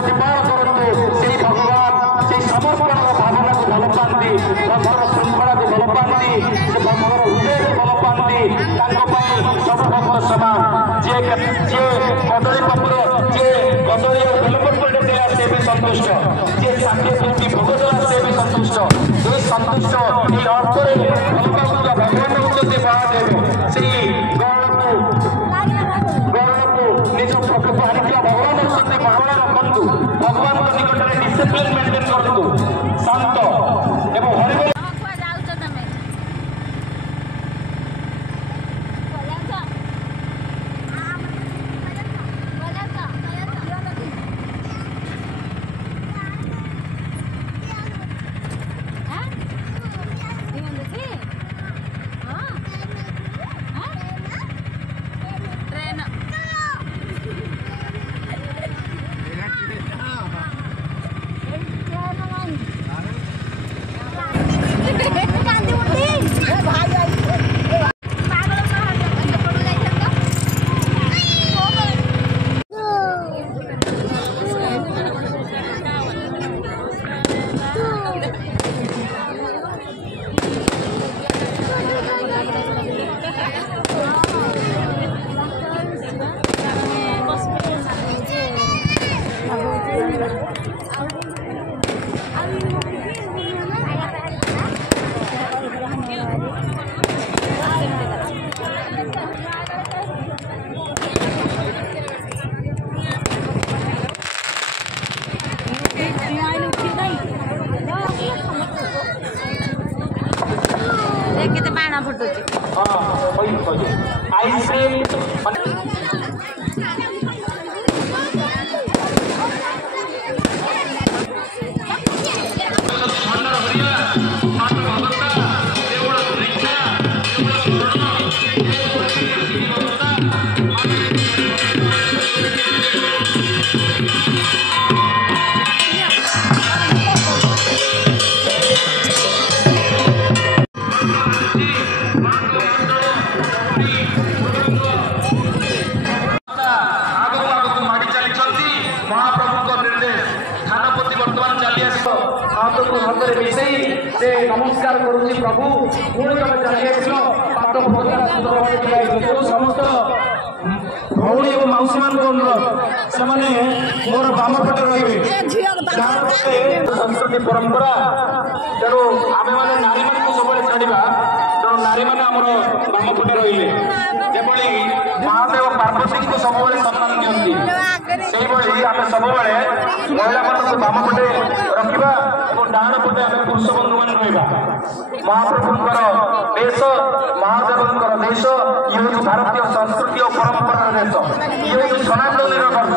प्रतिपाल करते से भगवान से समर्पण भावना को भल पाती भक्तर श्रृंखला को भल पाती से भक्तर हृदय को भल पाती सब भक्त समान जे कदली पत्र जे कदली और बेलपत्र देला से भी संतुष्ट जे साथी कोटी भोग देला से भी संतुष्ट ये संतुष्ट ये अर्थ रे भगवान होते महादेव श्री निज प्रभु हारिका भगवान होते भावना रखु भगवान निकट में डिसिप्लिन मेंटेन करतु शांत एवं हरिबोल केते बाणा फुटुची हां होई आइसक्रीम नमस्कार करुच्ची प्रभु पुणी तुम चली पाद सुंदर समस्त भौणी और मौसी मान से मोर बाम पटे रे संस्कृति परंपरा तेणु आम मैंने नारी मान सब छाड़ा तेणु नारी मैंने आम बाम पटे रही महादेव पार्वती को सब सम्मान दिखती से आम सब महिला मान बाम पटे रखा और डाण पटे आम पुरुष बंधु मान रहा महाप्रभुंर देश महादेवंर देश ये हूँ भारतीय संस्कृति और परंपरार देश ये हूँ सनातन वर्ष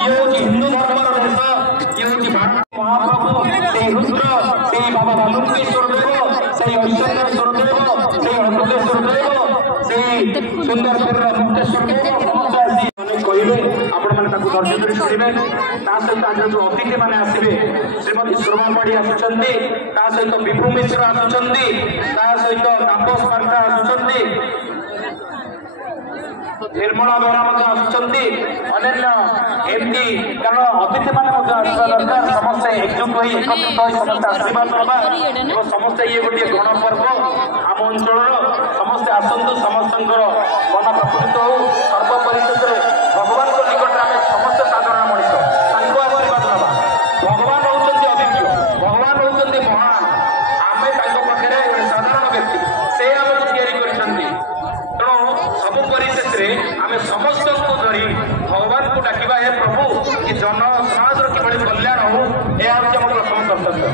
ये हूँ हिंदू धर्म देश ये हूँ महाप्रभु से रुद्र से बाबा बालुकेश्वर देव से ऐश्वर्येश्वर देव से अमृतेश्वर देव से सुंदर मुक्तेश्वर देव कहे आपण मैंने धैर्य धरी शुणे सहित आज जो अतिथि मैंने आसवे श्रीमती सुरमा पाढ़ी आसुंच सहित विभु मिश्र आसुंच सहित तापस पांडा आसुंच निर्मला बेहरा आसुंच अन्य एमती कारण अतिथि मैंने दरकार समस्ते एकजुट हो एकत्रित हो समस्त आशीर्वाद ना समस्ते ये गोटे गणपर्व आम अंचल समस्ते आसतु समस्त मन प्रफुल्लित हो सर्वपरिषद भगवान निकट आम समस्त साधारण मनीष आशीर्वाद ना भगवान होती अभिज्ञ भगवान होती महान आम पाखे साधारण व्यक्ति से आम तेणु सब परिशेष आम समस्त को धरी भगवान को डाकिबा हे प्रभु कि जन समाज कि कल्याण हो यह हूँ प्रथम कर्तव्य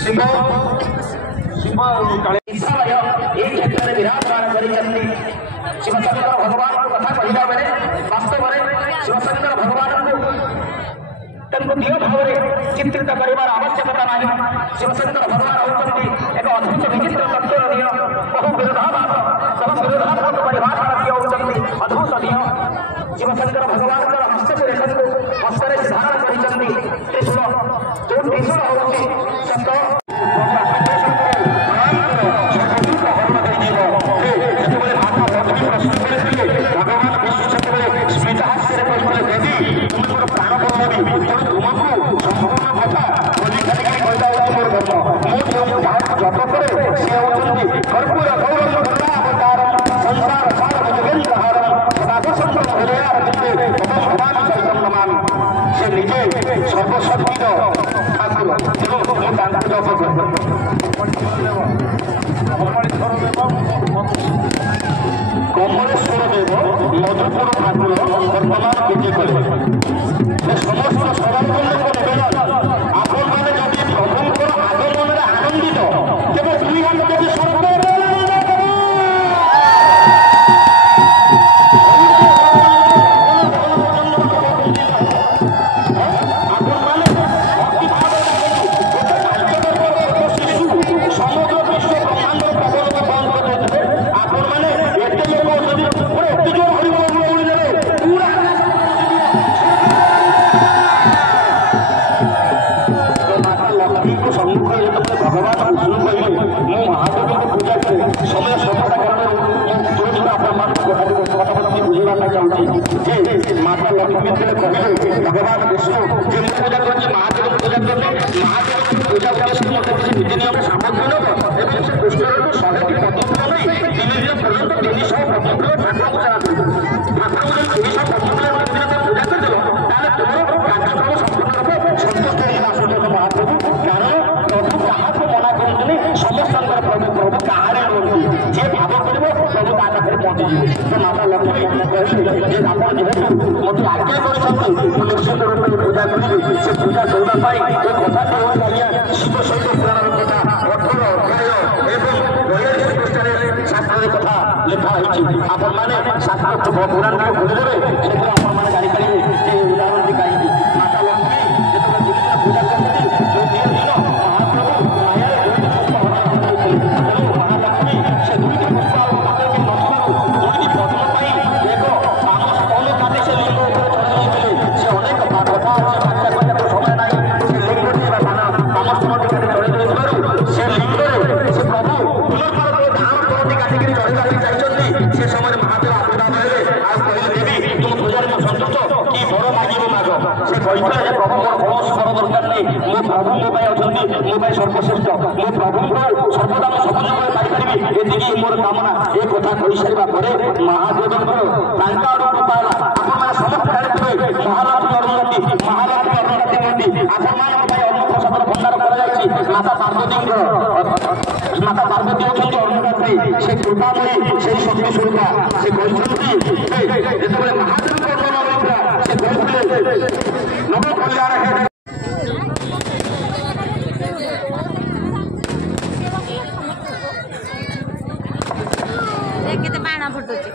शिव शिव क्षेत्र में विराजमान कर शिवशंकर भगवान को कथा कहला बेले वास्तव में शिवशंकर भगवान को दियो भाव चित्रित कर आवश्यकता नहीं शिवशंकर भगवान होती एक अद्भुत विचित्र तत्व दियो बहु विरोधात्मक परिभाषा होती अद्भुत दियो शिवशंकर भगवान हस्त को हस्त धारण कर ସମ୍ମୁଖରେ ଯେତେବେଳେ ଭଗବାନ ବିଷ୍ଣୁ କହିଲେ ମୁଁ ମହାଦେବଙ୍କୁ ପୂଜା କରେ ସମୟ ସଫଳତା କାରଣରୁ ମୁଁ ତୁରନ୍ତ ଆପଣମାନଙ୍କୁ କଥାଟି ବୁଝେଇବା ପାଇଁ ଚାହୁଁଛି ଯେ ମାତା ଲକ୍ଷ୍ମୀ ଯେତେବେଳେ କହିଲେ ଭଗବାନ ବିଷ୍ଣୁ ଯେ ମୁଁ ପୂଜା କରୁଛି ମହାଦେବଙ୍କୁ ପୂଜା କରୁଛି ମହାଦେବଙ୍କୁ ପୂଜା ଉଦ୍ଦେଶ୍ୟରେ ମୋତେ କିଛି ନୀତି ନିୟମ ସାମଗ୍ରୀ ନେବ ଏବଂ ସେ କୃଷ୍ଣରୁ 100ଟି ପଦ୍ମଫୁଲ ନେଇ 3 ଦିନ ପର୍ଯ୍ୟନ୍ତ 300 ପଦ୍ମଫୁଲ ଠାକୁରଙ୍କୁ ଚାହାନ୍ତି ଠାକୁରଙ୍କୁ ଯଦି 300 ପଦ୍ମଫୁଲ ପୂଜା କରିଦେବ ତାହେଲେ ତୁମର କାର୍ଯ୍ୟକ୍ରମ ସମ୍ପୂର୍ଣ୍ଣ ରୂପେ ସନ୍ତୁଷ୍ଟ ହେଇକି ଆସୁଛନ୍ତି ମହାପ୍ରଭୁ କାରଣ ପ୍ରଭୁ କାହାକୁ ମନା କରନ୍ତୁନି ସମସ୍ତଙ୍କର ପ୍ରଭୁ କାହାରେ ରୁହନ୍ତି ଯିଏ ଭାବ କରିବ ପ୍ରଭୁ ତା ପାଖରେ ପହଞ୍ଚିଯିବ ତ ମାତା ଲକ୍ଷ୍ମୀ କହିଲେ ଯେ ଆପଣ ଯେହେତୁ ମୋତେ ଆଜ୍ଞା କରିଛନ୍ତି ମୁଁ ନିଶ୍ଚିତ ରୂପେ ପୂଜା କରିବି ସେ ପୂଜା କରିବା ପାଇଁ ଏ କଥାଟି ହେଉଛି ଆଜ୍ଞା ଶିବ ଶୈବ ପୁରାଣର କଥା 18 ଅଧ୍ୟାୟ ଏବଂ 42 ପୃଷ୍ଠାରେ ଶାସ୍ତ୍ରରେ କଥା ଲେଖା ହୋଇଛି ଆପଣମାନେ ଶାସ୍ତ୍ର ପୁରାଣକୁ ଖୋଲିଦେବେ ସେଥିରେ ଆପଣମାନେ ଜାଣିପାରିବେ ଯେ ଉଦାହରଣଟି କାହିଁକି ମାତା ଲକ୍ଷ୍ମୀ ଯେତେବେଳେ ଦିନ ପୂଜା କରନ୍ତି ତୃତୀୟ ଦିନ ମହାପ୍ରଭୁ ମାୟାରେ 2ଟି ପୁଷ୍ପ ହରଣ କରିଥିଲେ ତେଣୁ ମହାଲକ୍ଷ୍ମୀ ସେ 2ଟି ପୁଷ୍ପ ଆଉ କାଟିକି ନଥିବାରୁ 2ଟି ପଦ୍ମ ପାଇଁ ଏକ ସ୍ତନ କାଟି ସେ ଲିଙ୍ଗ ଉପରେ ଚଢ଼ି ଯାଇଥିଲେ ସେ ଅନେକ କଥା ବ୍ୟାଖ୍ୟା କରିବାକୁ ସମୟ ନାହିଁ ସେ ଲିଙ୍ଗଟି ବା କାମସ୍ତନଟି କାଟି ଚଢ଼ି ଯାଇଥିବାରୁ ସେ ଲିଙ୍ଗରେ ସେ ପ୍ରଭୁ ପୁନର୍ବାର ଧାରଣ କରନ୍ତି କାଟିକିରି ଚଢ଼ିବାକୁ ଯାଇଛନ୍ତି ସେ ସମୟରେ ମହାଦେବ ଆବିର୍ଭାବ ହେଲେ ଆଉ କହିଲେ ଦେବୀ ତୁମ ପୂଜାରେ ମୁଁ ସନ୍ତୁଷ୍ଟ କି ବର ମାଗିବ ମାଗ ସେ କହିଥିଲେ ଯେ ପ୍ରଭୁ ମୋର କୌଣସି ବର ଦରକାର ନାହିଁ ମୋ ପ୍ରଭୁ ମୋ ପାଇଁ ଅଛନ୍ତି ମୋ ପାଇଁ ସର୍ବଶ୍ରେଷ୍ଠ ମୋ ପ୍ରଭୁଙ୍କୁ ସର୍ବଦା ମୁଁ ସବୁଜ ଭାବେ ପାଇପାରିବି ଏତିକି ମୋର କାମନା ଏ କଥା କହିସାରିବା ପରେ ମହାଦେବଙ୍କର ତାଙ୍କ ଆଡ଼ୁ କୃପା ହେଲା ଆପଣମାନେ ସମସ୍ତେ ଜାଣିଥିବେ ମହାଲକ୍ଷ୍ମୀ ଅରୁଣତି ହୁଅନ୍ତି ଆପଣମାନଙ୍କ ପାଇଁ ଅନ୍ନପ୍ରସାଦର ଭଣ୍ଡାର କରାଯାଇଛି ମାତା ପାର୍ବତୀ ହେଉଛନ୍ତି ଅରୁଣଦାତ୍ରୀ ସେ କୃପାମୟୀ ସେହି ଶକ୍ତି ସ୍ୱରୂପା ସେ କହିଛନ୍ତି ଯେତେବେଳେ ମହାଦେବଙ୍କ ଜନ୍ମ ହୋଇଥିଲା ସେ କହିଥିଲେ ନବ କଲ୍ୟାଣ ହେ କେତେ ବାଣ ଫୁଟୁଛି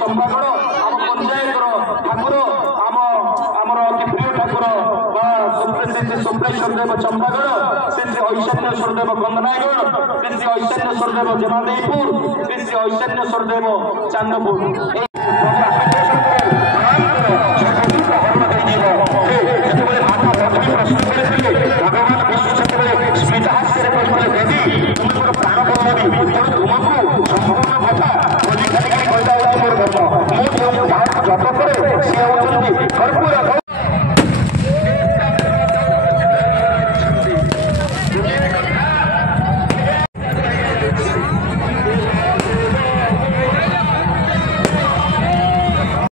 ଚମ୍ପାଗଡ଼ ଆମ ପଞ୍ଚାୟତର ଠାକୁର ଆମର ଅତି ପ୍ରିୟ ଠାକୁର ବା ସୋମେଶ୍ୱର ଦେବ ଚମ୍ପାଗଡ଼ ଶ୍ରୀ ଐଶାନ୍ୟେଶ୍ୱର ଦେବ କନ୍ଦନାଗଡ଼ ଶ୍ରୀ ଐଶାନ୍ୟେଶ୍ୱର ଦେବ ଜେନାଦେଇପୁର ଶ୍ରୀ ଐଶାନ୍ୟେଶ୍ୱର ଦେବ ଚାନ୍ଦପୁର